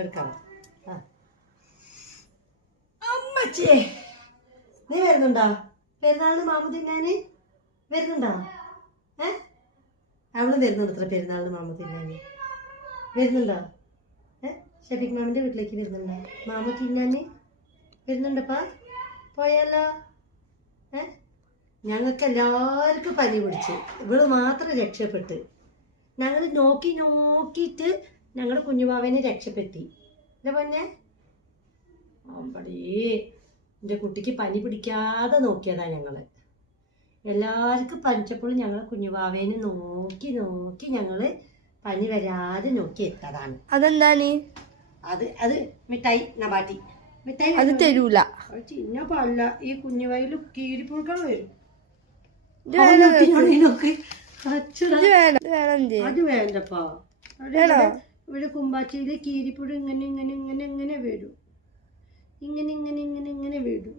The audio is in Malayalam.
എടുക്കാം. ആ അമ്മച്ചേ, നീ വരുന്നുണ്ടോ പെരുന്നാളിന് മാമു തിന്നാന്? വരുന്നുണ്ടോ? അവളും വരുന്നുണ്ട് ഇത്ര പെരുന്നാളിന് മാമു തിന്നാന്. വരുന്നുണ്ടോ? ഷഫീഖ് മാമിൻ്റെ വീട്ടിലേക്ക് വരുന്നുണ്ടോ മാമു തിന്നാന്? വരുന്നുണ്ടപ്പാ? പോയാലോ? ഞങ്ങൾക്ക് എല്ലാവർക്കും പനി പിടിച്ച്, ഇവള് മാത്രം രക്ഷപ്പെട്ട്. ഞങ്ങൾ നോക്കിയിട്ട് ഞങ്ങളുടെ കുഞ്ഞുമാവനെ രക്ഷപ്പെടുത്തി. അല്ലേ പൊന്നെ? അമ്പടേ, എൻ്റെ കുട്ടിക്ക് പനി പിടിക്കാതെ നോക്കിയതാ ഞങ്ങൾ. എല്ലാവർക്കും പനിച്ചപ്പോഴും ഞങ്ങൾ കുഞ്ഞുവാവേനെ നോക്കി ഞങ്ങൾ പനി വരാതെ നോക്കി എത്തതാണ്. അതെന്താണ്? അത് മിഠായി നബാട്ടി മിഠായി. അത് തരൂല. ചിന്ന പാടില്ല. ഈ കുഞ്ഞുവായില് കീരിപ്പുഴുക്കൾ വരും. അത് വേണ്ടപ്പാ. ഇവിടെ കുമ്പാച്ചിയില് കീരിപ്പുഴ ഇങ്ങനെ വരും. ഇങ്ങനെ വരും.